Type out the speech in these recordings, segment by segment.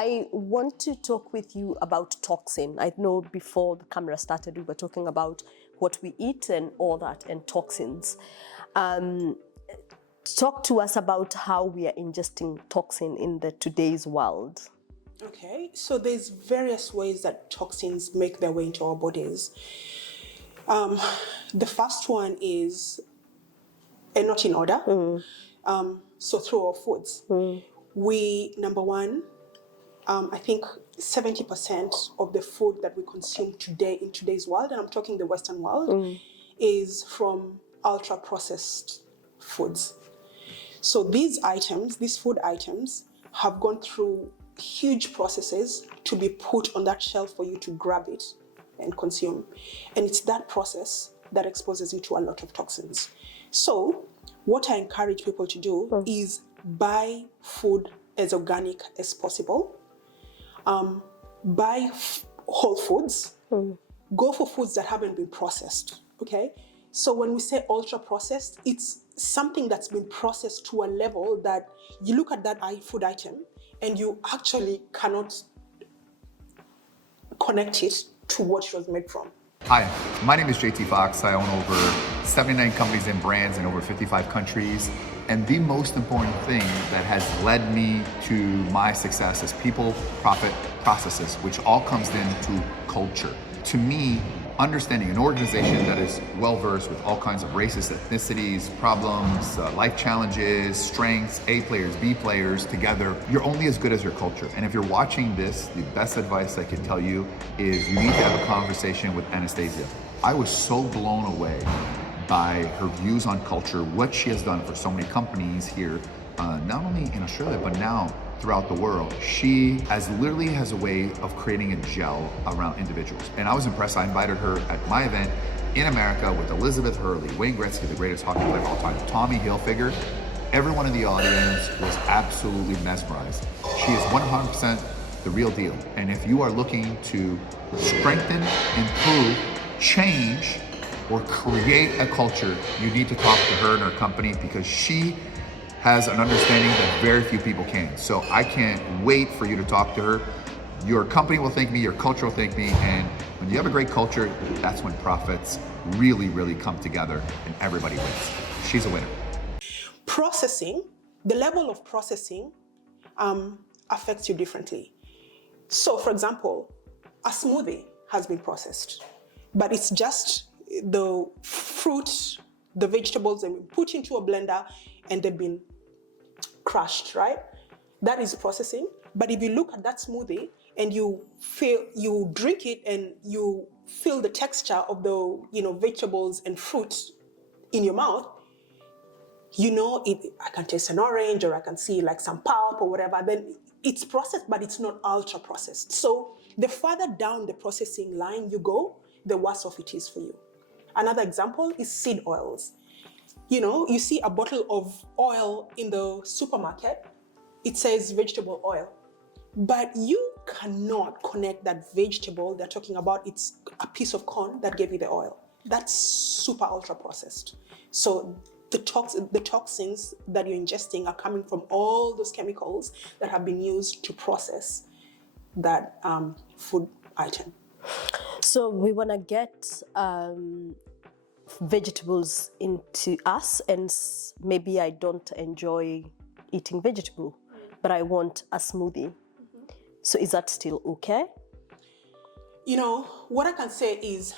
I want to talk with you about toxin. I know before the camera started, we were talking about what we eat and all that, and toxins. Talk to us about how we are ingesting toxin in the today's world. Okay, so there's various ways that toxins make their way into our bodies. The first one is, and not in order, so through our foods. We, number one, I think 70% of the food that we consume today in today's world, and I'm talking the Western world, is from ultra-processed foods. So these items, these food items, have gone through huge processes to be put on that shelf for you to grab it and consume. And it's that process that exposes you to a lot of toxins. So what I encourage people to do is buy food as organic as possible. Buy whole foods. Go for foods that haven't been processed, okay? So when we say ultra processed, it's something that's been processed to a level that you look at that food item and you actually cannot connect it to what it was made from. Hi, my name is JT Fox. I own over 79 companies and brands in over 55 countries. And the most important thing that has led me to my success is people, profit, processes, which all comes into culture. To me, understanding an organization that is well-versed with all kinds of races, ethnicities, problems, life challenges, strengths, A players, B players together, you're only as good as your culture. And if you're watching this, the best advice I can tell you is you need to have a conversation with Annastacia. I was so blown away by her views on culture, what she has done for so many companies here, not only in Australia, but now throughout the world. She literally has a way of creating a gel around individuals. And I was impressed. I invited her at my event in America with Elizabeth Hurley, Wayne Gretzky, the greatest hockey player of all time, Tommy Hilfiger. Everyone in the audience was absolutely mesmerized. She is 100% the real deal. And if you are looking to strengthen, improve, change, or create a culture, you need to talk to her and her company because she has an understanding that very few people can. So I can't wait for you to talk to her. Your company will thank me, your culture will thank me, and when you have a great culture, that's when profits really, really come together and everybody wins. She's a winner. Processing, the level of processing affects you differently. So for example, a smoothie has been processed, but it's just the fruit, the vegetables have been put into a blender and they've been crushed, right? That is processing. But if you look at that smoothie and you drink it and you feel the texture of the vegetables and fruit in your mouth, I can taste an orange or I can see like some pulp or whatever, then it's processed, but it's not ultra processed. So the farther down the processing line you go, the worse off it is for you. Another example is seed oils. You see a bottle of oil in the supermarket, it says vegetable oil, but you cannot connect that vegetable they're talking about, it's a piece of corn that gave you the oil. That's super ultra processed. So the toxins that you're ingesting are coming from all those chemicals that have been used to process that food item. So we want to get vegetables into us, and maybe I don't enjoy eating vegetable, but I want a smoothie. So is that still okay? What I can say is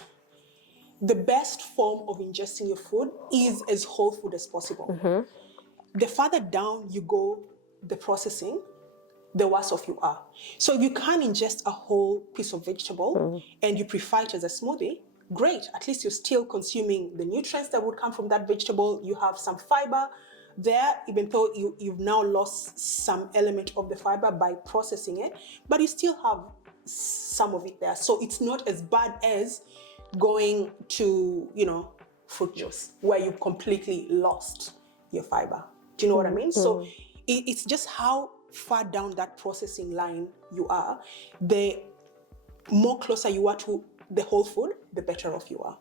the best form of ingesting your food is as whole food as possible. The farther down you go, the processing, the worse off you are. So if you can't ingest a whole piece of vegetable and you prefer it as a smoothie, great. At least you're still consuming the nutrients that would come from that vegetable. You have some fiber there, even though you've now lost some element of the fiber by processing it, but you still have some of it there. So it's not as bad as going to, fruit juice, where you've completely lost your fiber. Do you know what I mean? So it's just how far down that processing line you are, the more closer you are to the whole food, the better off you are.